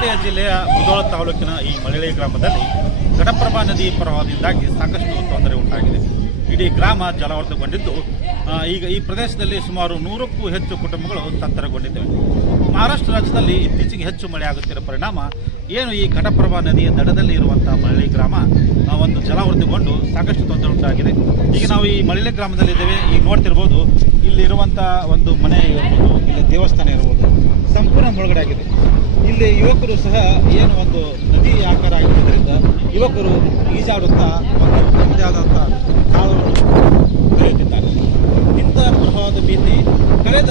ಬಾಗಲಕೋಟೆ ಜಿಲ್ಲೆಯ ಮುಧೋಳ ತಾಲೂಕಿನ ಈ ಮಳಲಿ ಗ್ರಾಮದಲ್ಲಿ ಘಟಪ್ರಭಾ ನದಿ ಪ್ರವಾಹದಿಂದಾಗಿ ಸಾಕಷ್ಟು ತೊಂದರೆ ಉಂಟಾಗಿದೆ. ಇಡೀ ಗ್ರಾಮ ಜಲಾವೃತಗೊಂಡಿದ್ದು ಈಗ ಈ ಪ್ರದೇಶದಲ್ಲಿ ಸುಮಾರು 100ಕ್ಕೂ ಹೆಚ್ಚು ಕುಟುಂಬಗಳು ತತ್ತರಗೊಂಡಿದ್ದೇವೆ. ಮಹಾರಾಷ್ಟ್ರ ರಾಜ್ಯದಲ್ಲಿ ಇತ್ತೀಚೆಗೆ ಹೆಚ್ಚು ಮಳೆಯಾಗುತ್ತಿರುವ ಪರಿಣಾಮ ಏನು ಈ ಘಟಪ್ರಭಾ ನದಿಯ ದಡದಲ್ಲಿ ಇರುವಂಥ ಮಳಲಿ ಗ್ರಾಮ ಒಂದು ಜಲಾವೃತಗೊಂಡು ಸಾಕಷ್ಟು ತೊಂದರೆ ಉಂಟಾಗಿದೆ. ಈಗ ನಾವು ಈ ಮಳಲಿ ಗ್ರಾಮದಲ್ಲಿದ್ದೇವೆ. ಈಗ ನೋಡ್ತಿರ್ಬೋದು, ಇಲ್ಲಿ ಇರುವಂಥ ಒಂದು ಮನೆ ಇರ್ಬೋದು, ಇಲ್ಲಿ ದೇವಸ್ಥಾನ ಇರ್ಬೋದು, ಸಂಪೂರ್ಣ ಮುಳುಗಡೆ ಆಗಿದೆ. ಇಲ್ಲಿ ಯುವಕರು ಸಹ ಏನು ಒಂದು ನದಿ ಆಕಾರ ಆಗಿರೋದ್ರಿಂದ ಯುವಕರು ಈಜಾಡುತ್ತಾ ಒಂದು ತಮ್ಮದೇ ಆದಂಥ ಕಾಲುಗಳನ್ನು ಕರೆಯುತ್ತಿದ್ದಾರೆ. ಇಂಥ ಪ್ರವಾಹದ ಭೀತಿ ಕಳೆದ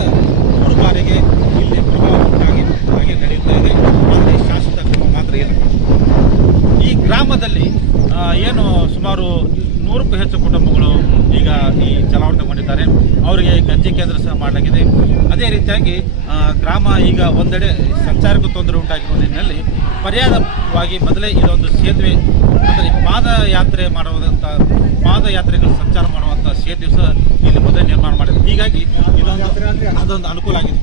3 ಬಾರಿಗೆ ಇಲ್ಲಿ ಪ್ರವಾಹ ಉಂಟಾಗಿ ಹಾಗೆ ನಡೆಯುತ್ತಾ ಇದೆ. ಆದರೆ ಶಾಶ್ವತ ಕ್ರಮ ಮಾತ್ರ ಇಲ್ಲ. ಈ ಗ್ರಾಮದಲ್ಲಿ ಏನು ಸುಮಾರು 100ಕ್ಕೂ ಹೆಚ್ಚು ಕುಟುಂಬಗಳು ಈಗ ಈ ಜಲಾವೃತಗೊಂಡಿದ್ದಾರೆ. ಅವರಿಗೆ ಗಂಜಿ ಕೇಂದ್ರ ಸಹ ಮಾಡಲಾಗಿದೆ. ಅದೇ ರೀತಿಯಾಗಿ ಗ್ರಾಮ ಈಗ ಒಂದೆಡೆ ಸಂಚಾರಕ್ಕೂ ತೊಂದರೆ ಉಂಟಾಗಿರುವ ನಿಟ್ಟಿನಲ್ಲಿ ಪರ್ಯಾಯವಾಗಿ ಮೊದಲೇ ಇದೊಂದು ಸೇತುವೆ ಅಂದರೆ ಪಾದಯಾತ್ರೆಗಳು ಸಂಚಾರ ಮಾಡುವಂಥ ಸೇತುವೆ ಸಹ ಇಲ್ಲಿ ಮೊದಲೇ ನಿರ್ಮಾಣ ಮಾಡಿದೆ. ಹೀಗಾಗಿ ಅದೊಂದು ಅನುಕೂಲ ಆಗಿದೆ.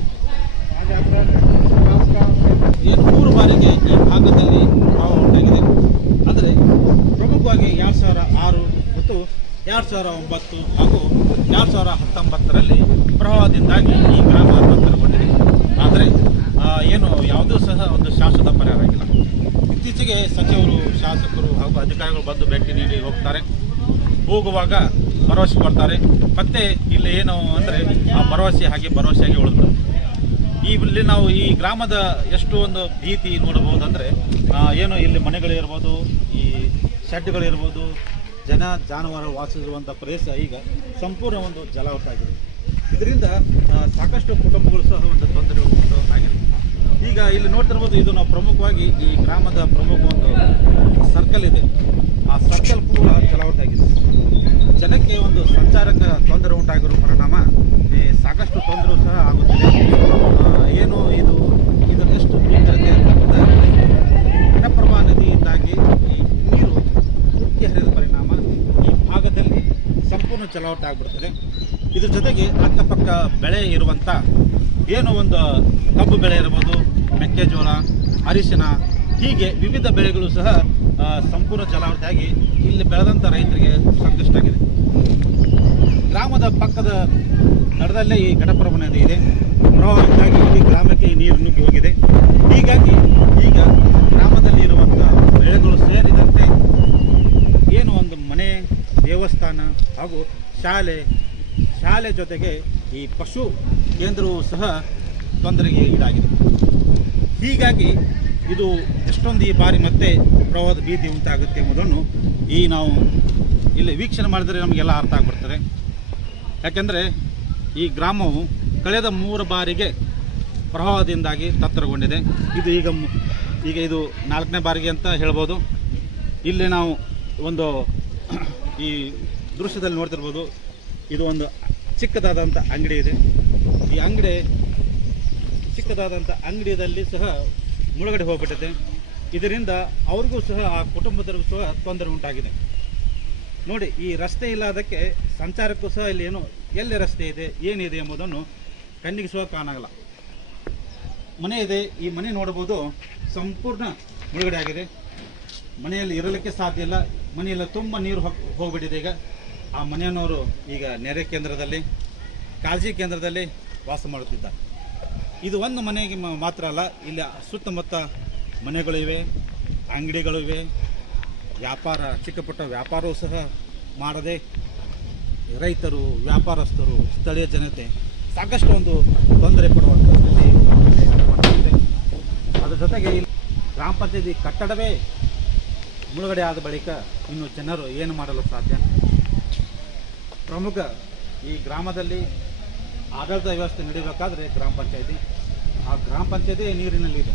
ಏನು 3 ಬಾರಿಗೆ ಈ ಭಾಗದಲ್ಲಿ ಪ್ರವಾಹ ಉಂಟಾಗಿದೆ. ಅಂದರೆ ಪ್ರಮುಖವಾಗಿ 2006 ಮತ್ತು 2009 ಹಾಗೂ 2019ರಲ್ಲಿ ಪ್ರವಾಹದಿಂದಾಗಿ ಈ ಗ್ರಾಮ ತತ್ತರಗೊಂಡಿದೆ. ಆದರೆ ಏನು ಯಾವುದೂ ಸಹ ಒಂದು ಶಾಶ್ವತ ಪರಿಹಾರ ಆಗಿಲ್ಲ. ಇತ್ತೀಚೆಗೆ ಸಚಿವರು, ಶಾಸಕರು ಹಾಗೂ ಅಧಿಕಾರಿಗಳು ಬಂದು ಭೇಟಿ ನೀಡಿ ಹೋಗ್ತಾರೆ. ಹೋಗುವಾಗ ಭರವಸೆ ಕೊಡ್ತಾರೆ. ಮತ್ತೆ ಇಲ್ಲಿ ಏನು ಅಂದರೆ ಆ ಭರವಸೆಯಾಗಿ ಉಳಿದ್ಬಿಡುತ್ತೆ. ಇಲ್ಲಿ ನಾವು ಈ ಗ್ರಾಮದ ಎಷ್ಟು ಒಂದು ಭೀತಿ ನೋಡಬಹುದು ಅಂದರೆ ಏನು ಇಲ್ಲಿ ಮನೆಗಳಿರ್ಬೋದು, ಈ ಶೆಡ್ಗಳಿರ್ಬೋದು, ಜಾನುವಾರು ವಾಸಿಸುವಂಥ ಪ್ರದೇಶ ಈಗ ಸಂಪೂರ್ಣ ಒಂದು ಜಲಾವೃತ ಆಗಿದೆ. ಇದರಿಂದ ಸಾಕಷ್ಟು ಕುಟುಂಬಗಳು ಸಹ ಒಂದು ತೊಂದರೆ ಆಗಿದೆ. ಈಗ ಇಲ್ಲಿ ನೋಡ್ತಿರ್ಬೋದು, ಇದು ನಾವು ಪ್ರಮುಖವಾಗಿ ಈ ಗ್ರಾಮದ ಪ್ರಮುಖ ಒಂದು ಸರ್ಕಲ್ ಇದೆ. ಆ ಸರ್ಕಲ್ ಕೂಡ ಜಲಾವೃತ ಆಗಿದೆ. ಜನಕ್ಕೆ ಒಂದು ಸಂಚಾರಕ್ಕೆ ತೊಂದರೆ ಉಂಟಾಗಿರುವ ಪರಿಣಾಮ ಸಾಕಷ್ಟು ತೊಂದರೆ ಸಹ ಆಗುತ್ತಿದೆ. ಏನು ಇದನ್ನೆಷ್ಟು ಭೀಕರತೆ ಅಂತ ಘಟಪ್ರಭಾ ನದಿಯಿಂದಾಗಿ ಈ ನೀರು ಉಕ್ಕಿ ಹರಿದ ಪರಿಣಾಮ ಈ ಭಾಗದಲ್ಲಿ ಸಂಪೂರ್ಣ ಜಲಾವೃತ ಆಗಿಬಿಡ್ತದೆ. ಇದ್ರ ಜೊತೆಗೆ ಅಕ್ಕಪಕ್ಕ ಬೆಳೆ ಇರುವಂಥ ಏನು ಒಂದು ಕಬ್ಬು ಬೆಳೆ ಇರ್ಬೋದು, ಮೆಕ್ಕೆಜೋಳ, ಅರಿಶಿನ, ಹೀಗೆ ವಿವಿಧ ಬೆಳೆಗಳು ಸಹ ಸಂಪೂರ್ಣ ಜಲಾವೃತ ಆಗಿ ಇಲ್ಲಿ ಬೆಳೆದಂಥ ರೈತರಿಗೆ ಸಂಕಷ್ಟ ಆಗಿದೆ. ಗ್ರಾಮದ ಪಕ್ಕದ ದಡದಲ್ಲೇ ಈ ಘಟಪ್ರಭಾ ನದಿ ಇದೆ. ಪ್ರವಾಹದಿಂದಾಗಿ ಇಡೀ ಗ್ರಾಮಕ್ಕೆ ನೀರು ನುಗ್ಗಿ ಹೋಗಿದೆ. ಹೀಗಾಗಿ ಈಗ ಗ್ರಾಮದಲ್ಲಿ ಇರುವಂಥ ಬೆಳೆಗಳು ಸೇರಿದಂತೆ ಏನು ಒಂದು ಮನೆ, ದೇವಸ್ಥಾನ ಹಾಗೂ ಶಾಲೆ ಜೊತೆಗೆ ಈ ಪಶು ಕೇಂದ್ರವೂ ಸಹ ತೊಂದರೆಗೆ ಈಡಾಗಿದೆ. ಹೀಗಾಗಿ ಇದು ಎಷ್ಟೊಂದು ಈ ಬಾರಿ ಮತ್ತೆ ಪ್ರವಾಹದ ಭೀತಿ ಉಂಟಾಗುತ್ತೆ ಎಂಬುದನ್ನು ನಾವು ಇಲ್ಲಿ ವೀಕ್ಷಣೆ ಮಾಡಿದರೆ ನಮಗೆಲ್ಲ ಅರ್ಥ ಆಗಿಬಿಡ್ತದೆ. ಯಾಕೆಂದರೆ ಈ ಗ್ರಾಮವು ಕಳೆದ 3 ಬಾರಿಗೆ ಪ್ರವಾಹದಿಂದಾಗಿ ತತ್ತರಗೊಂಡಿದೆ. ಇದು ಈಗ ಇದು 4ನೇ ಬಾರಿಗೆ ಅಂತ ಹೇಳ್ಬೋದು. ಇಲ್ಲಿ ನಾವು ಒಂದು ಈ ದೃಶ್ಯದಲ್ಲಿ ನೋಡ್ತಿರ್ಬೋದು, ಇದು ಒಂದು ಚಿಕ್ಕದಾದಂಥ ಅಂಗಡಿ ಇದೆ. ಈ ಚಿಕ್ಕದಾದಂಥ ಅಂಗಡಿಯಲ್ಲಿ ಸಹ ಮುಳುಗಡೆ ಹೋಗ್ಬಿಟ್ಟಿದೆ. ಇದರಿಂದ ಅವ್ರಿಗೂ ಸಹ, ಆ ಕುಟುಂಬದವ್ರಿಗೂ ಸಹ ತೊಂದರೆ ಉಂಟಾಗಿದೆ. ನೋಡಿ, ಈ ರಸ್ತೆ ಇಲ್ಲದಕ್ಕೆ ಸಂಚಾರಕ್ಕೂ ಸಹ ಇಲ್ಲಿ ಎಲ್ಲಿ ರಸ್ತೆ ಇದೆ, ಏನಿದೆ ಎಂಬುದನ್ನು ಕಣ್ಣಿಗೆ ಸಹ ಕಾಣಲ್ಲ. ಮನೆ ಇದೆ, ಈ ಮನೆ ನೋಡ್ಬೋದು, ಸಂಪೂರ್ಣ ಮುಳುಗಡೆ ಆಗಿದೆ. ಮನೆಯಲ್ಲಿ ಇರಲಿಕ್ಕೆ ಸಾಧ್ಯ ಇಲ್ಲ. ಮನೆಯಲ್ಲಿ ತುಂಬ ನೀರು ಹೋಗ್ಬಿಟ್ಟಿದೆ. ಈಗ ಆ ಮನೆಯವರು ಈಗ ನೆರೆ ಕೇಂದ್ರದಲ್ಲಿ, ಕಾಳಜಿ ಕೇಂದ್ರದಲ್ಲಿ ವಾಸ ಮಾಡುತ್ತಿದ್ದಾರೆ. ಇದು ಒಂದು ಮನೆಗೆ ಮಾತ್ರ ಅಲ್ಲ, ಇಲ್ಲಿ ಸುತ್ತಮುತ್ತ ಮನೆಗಳಿವೆ, ಅಂಗಡಿಗಳಿವೆ, ಚಿಕ್ಕ ಪುಟ್ಟ ವ್ಯಾಪಾರವೂ ಸಹ ಮಾಡದೆ ರೈತರು, ವ್ಯಾಪಾರಸ್ಥರು, ಸ್ಥಳೀಯ ಜನತೆ ಸಾಕಷ್ಟು ಒಂದು ತೊಂದರೆ ಪಡುವಂಥ ಸ್ಥಿತಿ ಇದೆ. ಅದರ ಜೊತೆಗೆ ಇಲ್ಲಿ ಗ್ರಾಮ ಪಂಚಾಯತಿ ಕಟ್ಟಡವೇ ಮುಳುಗಡೆ ಆದ ಬಳಿಕ ಇನ್ನು ಜನರು ಏನು ಮಾಡಲು ಸಾಧ್ಯ? ಪ್ರಮುಖ ಈ ಗ್ರಾಮದಲ್ಲಿ ಆಡಳಿತ ವ್ಯವಸ್ಥೆ ನಡೀಬೇಕಾದ್ರೆ ಗ್ರಾಮ ಪಂಚಾಯತಿ ನೀರಿನಲ್ಲಿದೆ.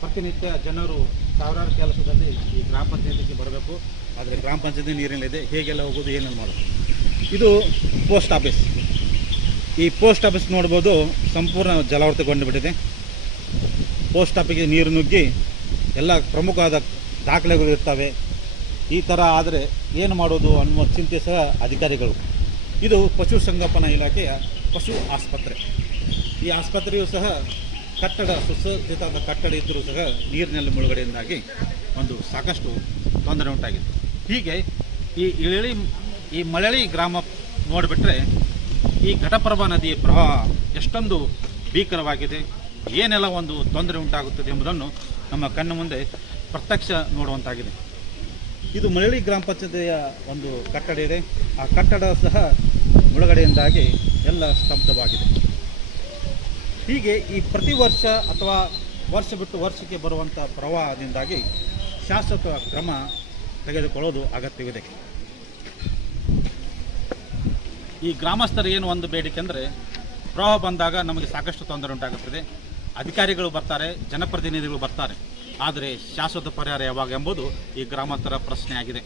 ಪ್ರತಿನಿತ್ಯ ಜನರು ಸಾವಿರಾರು ಕೆಲಸದಲ್ಲಿ ಈ ಗ್ರಾಮ ಪಂಚಾಯತಿಗೆ ಬರಬೇಕು. ಆದರೆ ಗ್ರಾಮ ಪಂಚಾಯತಿ ನೀರಿನಲ್ಲಿದೆ. ಹೇಗೆಲ್ಲ ಹೋಗೋದು, ಏನೆಲ್ಲ ಮಾಡೋದು? ಇದು ಪೋಸ್ಟ್ ಆಫೀಸ್. ಈ ಪೋಸ್ಟ್ ಆಫೀಸ್ ನೋಡ್ಬೋದು, ಸಂಪೂರ್ಣ ಜಲಾವೃತಗೊಂಡು ಬಿಟ್ಟಿದೆ. ಪೋಸ್ಟ್ ಆಫೀಸ್ಗೆ ನೀರು ನುಗ್ಗಿ ಎಲ್ಲ ಪ್ರಮುಖವಾದ ದಾಖಲೆಗಳು ಇರ್ತವೆ. ಈ ಥರ ಆದರೆ ಏನು ಮಾಡೋದು ಅನ್ನುವ ಚಿಂತೆ ಸಹ ಅಧಿಕಾರಿಗಳು. ಇದು ಪಶುಸಂಗೋಪನಾ ಇಲಾಖೆಯ ಪಶು ಆಸ್ಪತ್ರೆ. ಈ ಆಸ್ಪತ್ರೆಯು ಸಹ ಕಟ್ಟಡ ಸುಸಜ್ಜಿತವಾದ ಕಟ್ಟಡ ಇದ್ದರೂ ಸಹ ನೀರಿನಲ್ಲಿ ಮುಳುಗಡೆಯಿಂದಾಗಿ ಒಂದು ಸಾಕಷ್ಟು ತೊಂದರೆ ಉಂಟಾಗಿದೆ. ಹೀಗೆ ಈ ಮಳಲಿ ಗ್ರಾಮ ನೋಡಿಬಿಟ್ರೆ ಈ ಘಟಪ್ರಭಾ ನದಿಯ ಪ್ರವಾಹ ಎಷ್ಟೊಂದು ಭೀಕರವಾಗಿದೆ, ಏನೆಲ್ಲ ಒಂದು ತೊಂದರೆ ಉಂಟಾಗುತ್ತದೆ ಎಂಬುದನ್ನು ನಮ್ಮ ಕಣ್ಣು ಮುಂದೆ ಪ್ರತ್ಯಕ್ಷ ನೋಡುವಂತಾಗಿದೆ. ಇದು ಮಳಲಿ ಗ್ರಾಮ ಪಂಚಾಯತಿಯ ಒಂದು ಕಟ್ಟಡ ಇದೆ. ಆ ಕಟ್ಟಡ ಸಹ ಮುಳುಗಡೆಯಿಂದಾಗಿ ಎಲ್ಲ ಸ್ತಬ್ಧವಾಗಿದೆ. ಹೀಗೆ ಈ ಪ್ರತಿ ವರ್ಷ ಅಥವಾ ವರ್ಷ ಬಿಟ್ಟು ವರ್ಷಕ್ಕೆ ಬರುವಂಥ ಪ್ರವಾಹದಿಂದಾಗಿ ಶಾಶ್ವತ ಕ್ರಮ ತೆಗೆದುಕೊಳ್ಳೋದು ಅಗತ್ಯವಿದೆ. ಈ ಗ್ರಾಮಸ್ಥರು ಏನು ಒಂದು ಬೇಡಿಕೆ ಅಂದರೆ, ಪ್ರವಾಹ ಬಂದಾಗ ನಮಗೆ ಸಾಕಷ್ಟು ತೊಂದರೆ ಉಂಟಾಗುತ್ತದೆ, ಅಧಿಕಾರಿಗಳು ಬರ್ತಾರೆ, ಜನಪ್ರತಿನಿಧಿಗಳು ಬರ್ತಾರೆ, ಆದರೆ ಶಾಶ್ವತ ಪರಿಹಾರ ಯಾವಾಗ ಎಂಬುದು ಈ ಗ್ರಾಮಾಂತರ ಪ್ರಶ್ನೆ ಆಗಿದೆ.